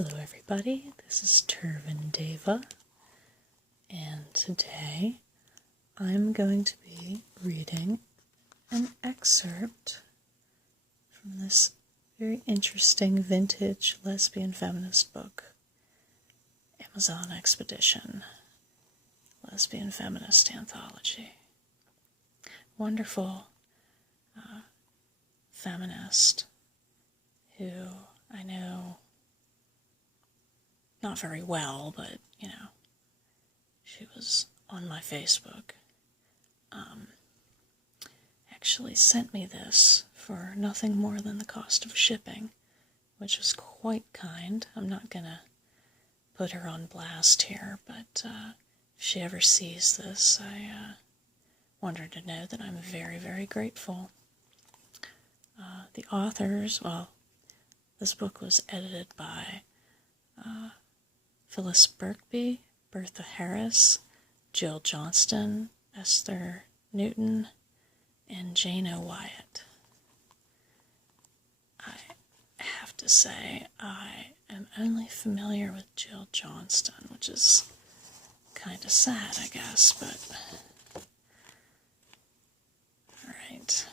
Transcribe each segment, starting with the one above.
Hello everybody, this is Turvin Deva, and today I'm going to be reading an excerpt from this very interesting vintage lesbian feminist book, Amazon Expedition, Lesbian Feminist Anthology. Wonderful feminist who I know not very well, but, she was on my Facebook, actually sent me this for nothing more than the cost of shipping, which was quite kind. I'm not going to put her on blast here, but if she ever sees this, I want her to know that I'm very, very grateful. The authors, this book was edited by Phyllis Birkby, Bertha Harris, Jill Johnston, Esther Newton, and Jane O. Wyatt. I have to say, I am only familiar with Jill Johnston, which is kind of sad, I guess, but alright.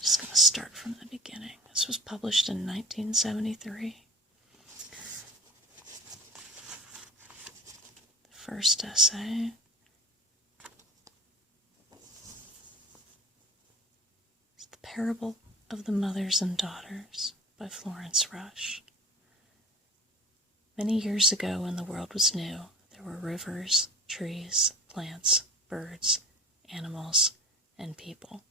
Just going to start from the beginning. This was published in 1973. First essay. It's The Parable of the Mothers and Daughters by Florence Rush. Many years ago, when the world was new, there were rivers, trees, plants, birds, animals, and people.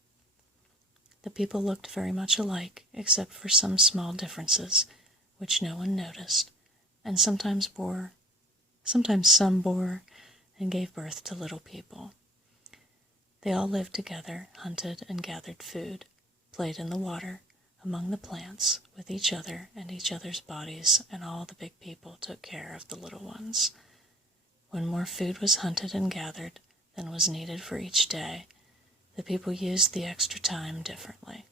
The people looked very much alike, except for some small differences, which no one noticed, and sometimes some bore and gave birth to little people. They all lived together, hunted and gathered food, played in the water, among the plants, with each other and each other's bodies, and all the big people took care of the little ones. When more food was hunted and gathered than was needed for each day, the people used the extra time differently.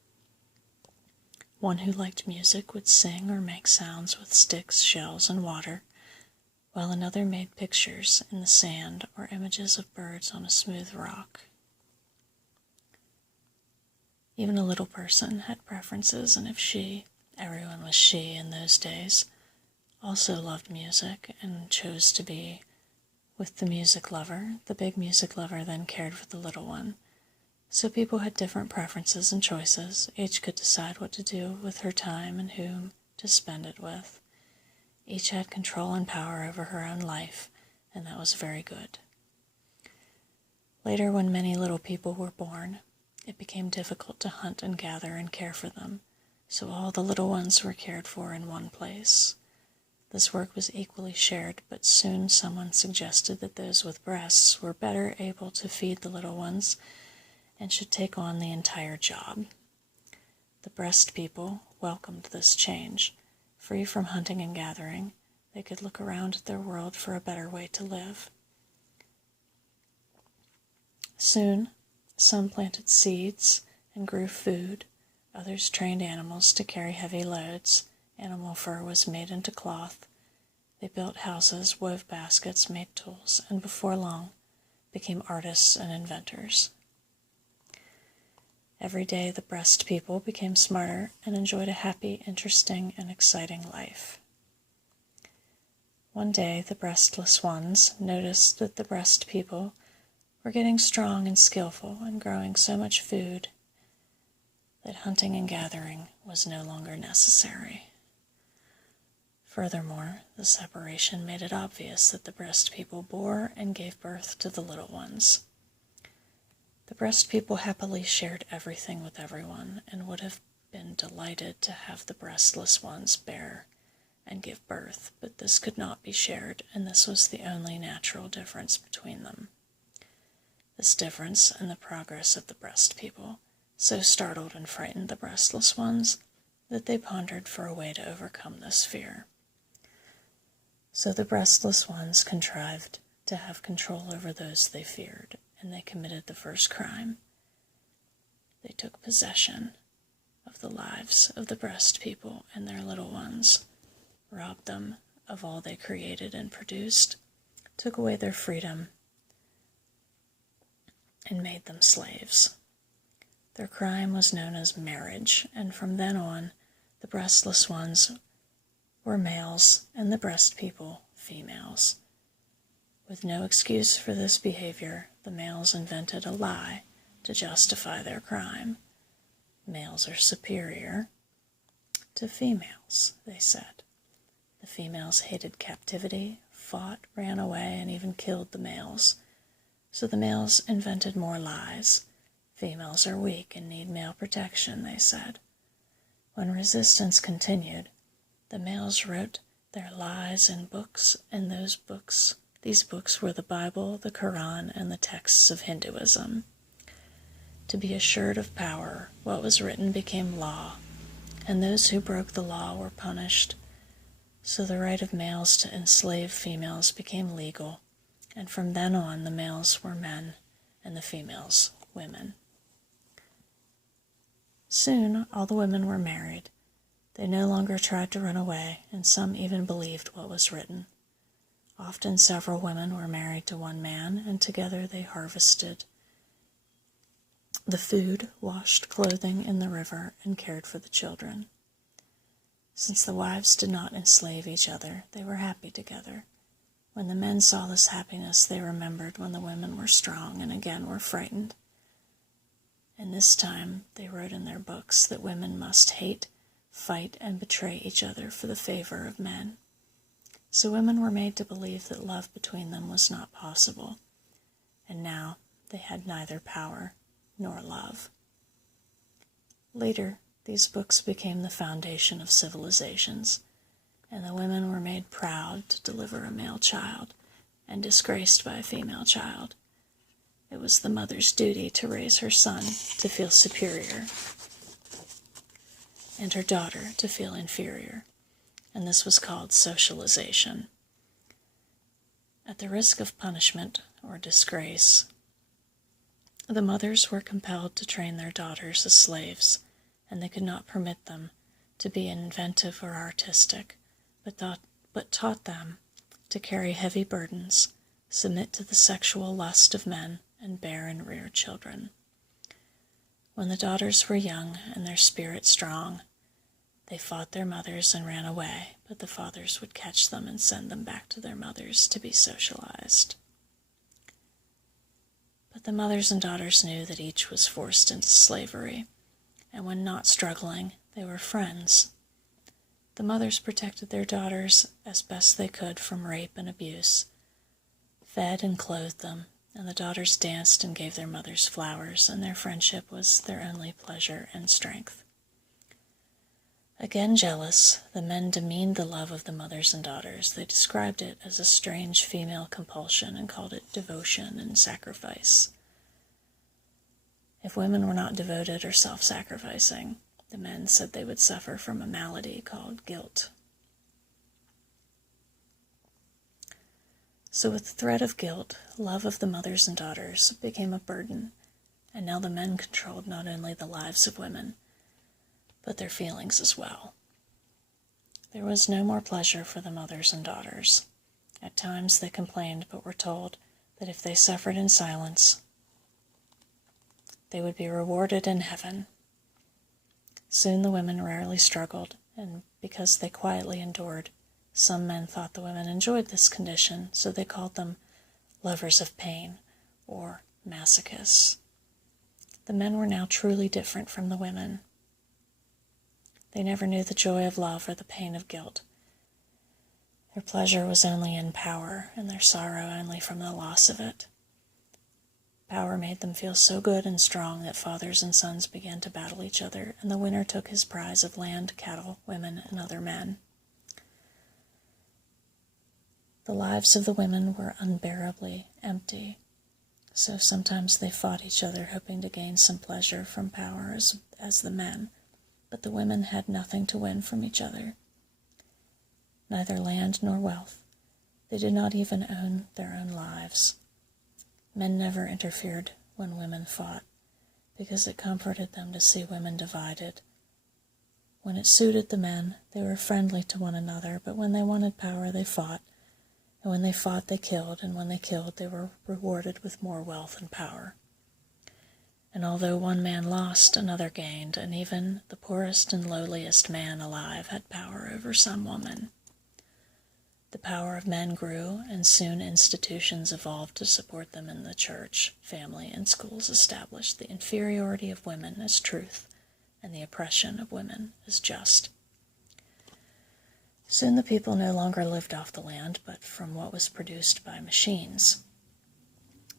One who liked music would sing or make sounds with sticks, shells, and water, while another made pictures in the sand or images of birds on a smooth rock. Even a little person had preferences, and if everyone was she in those days, also loved music and chose to be with the music lover, the big music lover then cared for the little one. So people had different preferences and choices. Each could decide what to do with her time and whom to spend it with. Each had control and power over her own life, and that was very good. Later, when many little people were born, it became difficult to hunt and gather and care for them, so all the little ones were cared for in one place. This work was equally shared, but soon someone suggested that those with breasts were better able to feed the little ones and should take on the entire job. The breast people welcomed this change. Free from hunting and gathering, they could look around at their world for a better way to live. Soon, some planted seeds and grew food, others trained animals to carry heavy loads. Animal fur was made into cloth. They built houses, wove baskets, made tools, and before long became artists and inventors. Every day the breast people became smarter and enjoyed a happy, interesting, and exciting life. One day the breastless ones noticed that the breast people were getting strong and skillful and growing so much food that hunting and gathering was no longer necessary. Furthermore, the separation made it obvious that the breast people bore and gave birth to the little ones. The breast people happily shared everything with everyone and would have been delighted to have the breastless ones bear and give birth, but this could not be shared, and this was the only natural difference between them. This difference and the progress of the breast people so startled and frightened the breastless ones that they pondered for a way to overcome this fear. So the breastless ones contrived to have control over those they feared, and they committed the first crime. They took possession of the lives of the breast people and their little ones, robbed them of all they created and produced, took away their freedom, and made them slaves. Their crime was known as marriage, and from then on, the breastless ones were males and the breast people females. With no excuse for this behavior, the males invented a lie to justify their crime. Males are superior to females, they said. The females hated captivity, fought, ran away, and even killed the males. So the males invented more lies. Females are weak and need male protection, they said. When resistance continued, the males wrote their lies in books, and these books were the Bible, the Quran, and the texts of Hinduism. To be assured of power, what was written became law, and those who broke the law were punished. So the right of males to enslave females became legal, and from then on the males were men and the females women. Soon all the women were married. They no longer tried to run away, and some even believed what was written. Often several women were married to one man, and together they harvested the food, washed clothing in the river, and cared for the children. Since the wives did not enslave each other, they were happy together. When the men saw this happiness, they remembered when the women were strong and again were frightened. And this time they wrote in their books that women must hate, fight, and betray each other for the favor of men. So women were made to believe that love between them was not possible, and now they had neither power nor love. Later, these books became the foundation of civilizations, and the women were made proud to deliver a male child and disgraced by a female child. It was the mother's duty to raise her son to feel superior and her daughter to feel inferior, and this was called socialization. At the risk of punishment or disgrace, the mothers were compelled to train their daughters as slaves, and they could not permit them to be inventive or artistic, but taught them to carry heavy burdens, submit to the sexual lust of men, and bear and rear children. When the daughters were young and their spirit strong, they fought their mothers and ran away, but the fathers would catch them and send them back to their mothers to be socialized. But the mothers and daughters knew that each was forced into slavery, and when not struggling, they were friends. The mothers protected their daughters as best they could from rape and abuse, fed and clothed them, and the daughters danced and gave their mothers flowers, and their friendship was their only pleasure and strength. Again jealous, the men demeaned the love of the mothers and daughters. They described it as a strange female compulsion and called it devotion and sacrifice. If women were not devoted or self-sacrificing, the men said they would suffer from a malady called guilt. So with the threat of guilt, love of the mothers and daughters became a burden, and now the men controlled not only the lives of women, but their feelings as well. There was no more pleasure for the mothers and daughters. At times they complained, but were told that if they suffered in silence, they would be rewarded in heaven. Soon the women rarely struggled, and because they quietly endured, some men thought the women enjoyed this condition, so they called them lovers of pain or masochists. The men were now truly different from the women. They never knew the joy of love or the pain of guilt. Their pleasure was only in power, and their sorrow only from the loss of it. Power made them feel so good and strong that fathers and sons began to battle each other, and the winner took his prize of land, cattle, women, and other men. The lives of the women were unbearably empty, so sometimes they fought each other, hoping to gain some pleasure from power as the men, but the women had nothing to win from each other. Neither land nor wealth. They did not even own their own lives. Men never interfered when women fought, because it comforted them to see women divided When it suited the men, they were friendly to one another, but when they wanted power, they fought. And when they fought, they killed, and when they killed, they were rewarded with more wealth and power. And although one man lost, another gained, and even the poorest and lowliest man alive had power over some woman. The power of men grew, and soon institutions evolved to support them in the church, family, and schools established the inferiority of women as truth, and the oppression of women as just. Soon the people no longer lived off the land, but from what was produced by machines.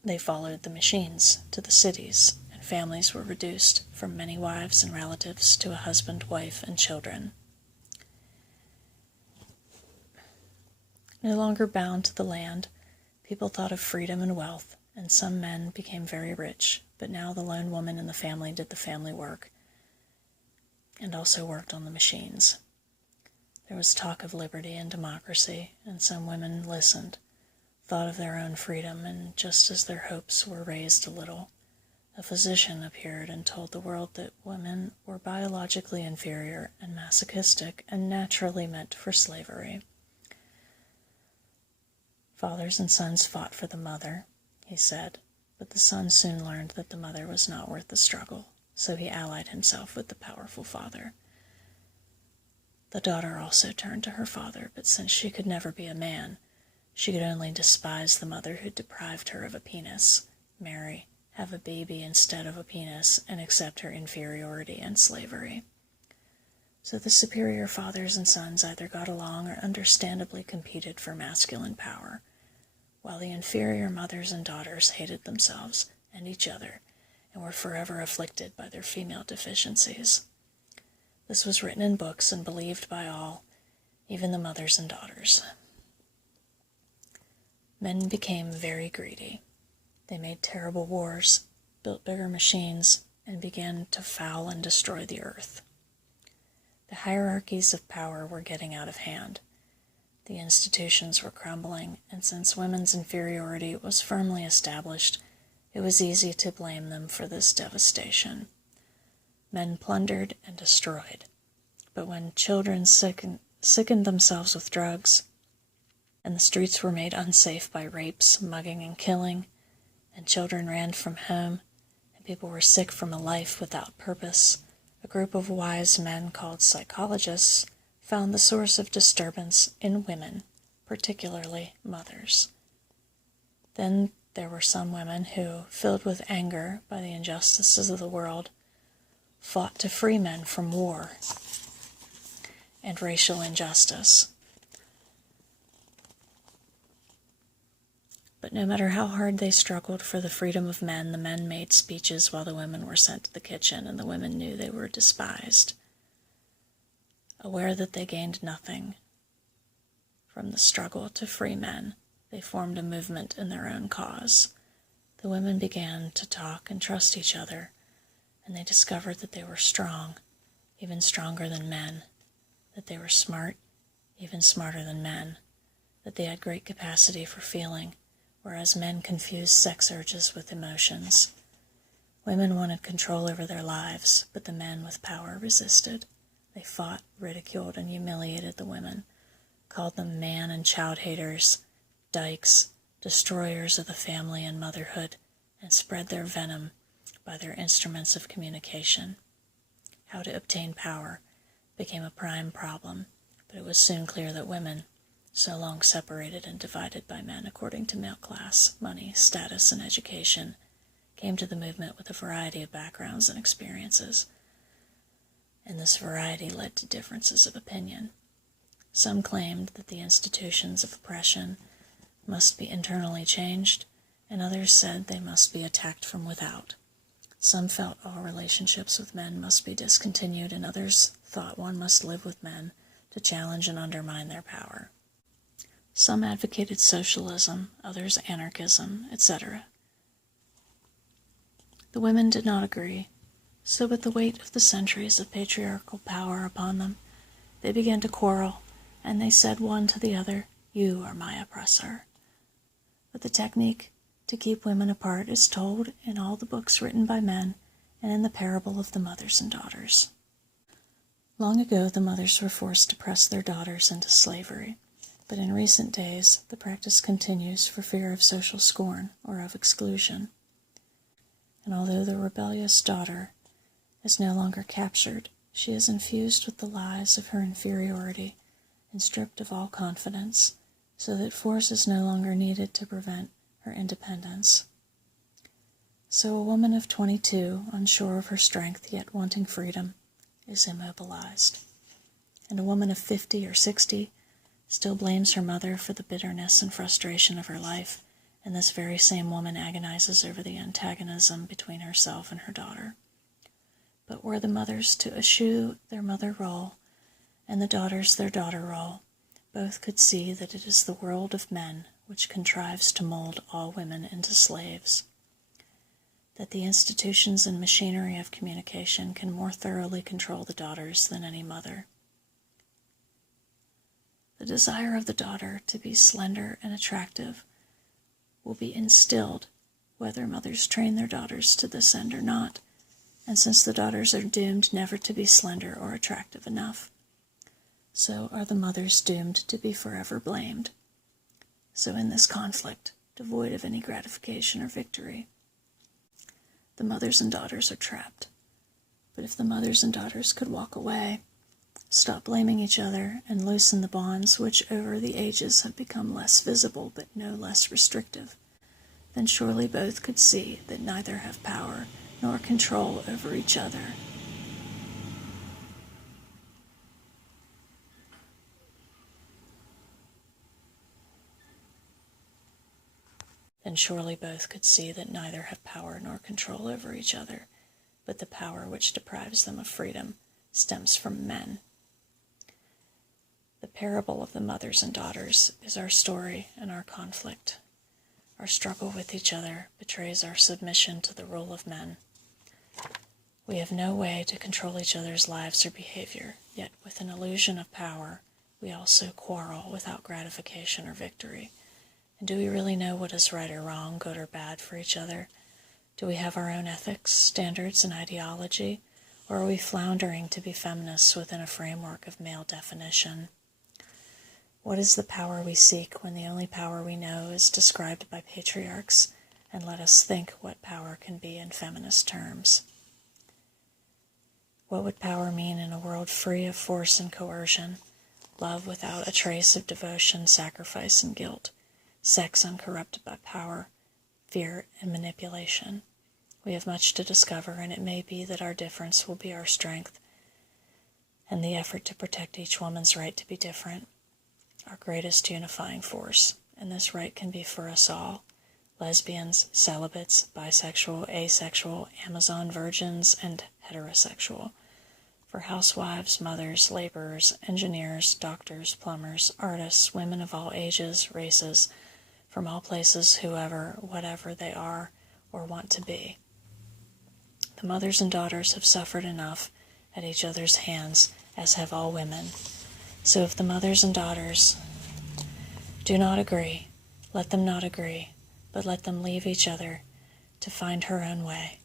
They followed the machines to the cities, and families were reduced from many wives and relatives to a husband, wife, and children. No longer bound to the land, people thought of freedom and wealth, and some men became very rich, but now the lone woman in the family did the family work, and also worked on the machines. There was talk of liberty and democracy, and some women listened, thought of their own freedom, and just as their hopes were raised a little, a physician appeared and told the world that women were biologically inferior and masochistic and naturally meant for slavery. Fathers and sons fought for the mother, he said, but the son soon learned that the mother was not worth the struggle, so he allied himself with the powerful father. The daughter also turned to her father, but since she could never be a man, she could only despise the mother who deprived her of a penis, marry, have a baby instead of a penis, and accept her inferiority and slavery. So the superior fathers and sons either got along or understandably competed for masculine power, while the inferior mothers and daughters hated themselves and each other and were forever afflicted by their female deficiencies. This was written in books and believed by all, even the mothers and daughters. Men became very greedy. They made terrible wars, built bigger machines, and began to foul and destroy the earth. The hierarchies of power were getting out of hand. The institutions were crumbling, and since women's inferiority was firmly established, it was easy to blame them for this devastation. Men plundered and destroyed. But when children sickened themselves with drugs, and the streets were made unsafe by rapes, mugging, and killing, and children ran from home, and people were sick from a life without purpose, a group of wise men called psychologists found the source of disturbance in women, particularly mothers. Then there were some women who, filled with anger by the injustices of the world, fought to free men from war and racial injustice. But no matter how hard they struggled for the freedom of men, the men made speeches while the women were sent to the kitchen, and the women knew they were despised. Aware that they gained nothing from the struggle to free men, they formed a movement in their own cause. The women began to talk and trust each other, and they discovered that they were strong, even stronger than men, that they were smart, even smarter than men, that they had great capacity for feeling, whereas men confused sex urges with emotions. Women wanted control over their lives, but the men with power resisted. They fought, ridiculed, and humiliated the women, called them man and child haters, dykes, destroyers of the family and motherhood, and spread their venom by their instruments of communication. How to obtain power became a prime problem, but it was soon clear that women, so long separated and divided by men according to male class, money, status, and education, came to the movement with a variety of backgrounds and experiences, and this variety led to differences of opinion. Some claimed that the institutions of oppression must be internally changed, and others said they must be attacked from without. Some felt all relationships with men must be discontinued, and others thought one must live with men to challenge and undermine their power. Some advocated socialism, others anarchism, etc. The women did not agree, so with the weight of the centuries of patriarchal power upon them, they began to quarrel, and they said one to the other, "You are my oppressor." But the technique to keep women apart is told in all the books written by men and in the parable of the mothers and daughters. Long ago, the mothers were forced to press their daughters into slavery, but in recent days, the practice continues for fear of social scorn or of exclusion. And although the rebellious daughter is no longer captured, she is infused with the lies of her inferiority and stripped of all confidence, so that force is no longer needed to prevent her independence. So a woman of 22, unsure of her strength yet wanting freedom, is immobilized. And a woman of 50 or 60 still blames her mother for the bitterness and frustration of her life, and this very same woman agonizes over the antagonism between herself and her daughter. But were the mothers to eschew their mother role and the daughters their daughter role, both could see that it is the world of men which contrives to mold all women into slaves, that the institutions and machinery of communication can more thoroughly control the daughters than any mother. The desire of the daughter to be slender and attractive will be instilled whether mothers train their daughters to this end or not, and since the daughters are doomed never to be slender or attractive enough, so are the mothers doomed to be forever blamed. So in this conflict, devoid of any gratification or victory, the mothers and daughters are trapped. But if the mothers and daughters could walk away, stop blaming each other, and loosen the bonds which over the ages have become less visible but no less restrictive, then surely both could see that neither have power nor control over each other. Then surely both could see that neither have power nor control over each other, but the power which deprives them of freedom stems from men. The parable of the mothers and daughters is our story and our conflict. Our struggle with each other betrays our submission to the rule of men. We have no way to control each other's lives or behavior, yet with an illusion of power, we also quarrel without gratification or victory. And do we really know what is right or wrong, good or bad for each other? Do we have our own ethics, standards, and ideology, or are we floundering to be feminists within a framework of male definition? What is the power we seek when the only power we know is described by patriarchs, and let us think what power can be in feminist terms? What would power mean in a world free of force and coercion, love without a trace of devotion, sacrifice, and guilt, sex uncorrupted by power, fear, and manipulation? We have much to discover, and it may be that our difference will be our strength, and the effort to protect each woman's right to be different, our greatest unifying force. And this right can be for us all: lesbians, celibates, bisexual, asexual, Amazon virgins, and heterosexual; for housewives, mothers, laborers, engineers, doctors, plumbers, artists, women of all ages, races, from all places, whoever, whatever they are or want to be. The mothers and daughters have suffered enough at each other's hands, as have all women. So if the mothers and daughters do not agree, let them not agree, but let them leave each other to find her own way.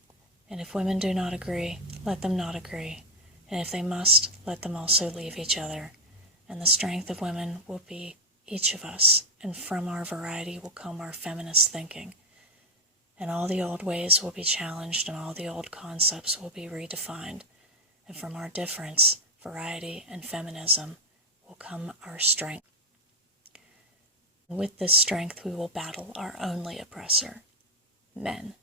And if women do not agree, let them not agree. And if they must, let them also leave each other. And the strength of women will be each of us, and from our variety will come our feminist thinking. And all the old ways will be challenged, and all the old concepts will be redefined. And from our difference, variety, and feminism will come our strength. With this strength we will battle our only oppressor, men.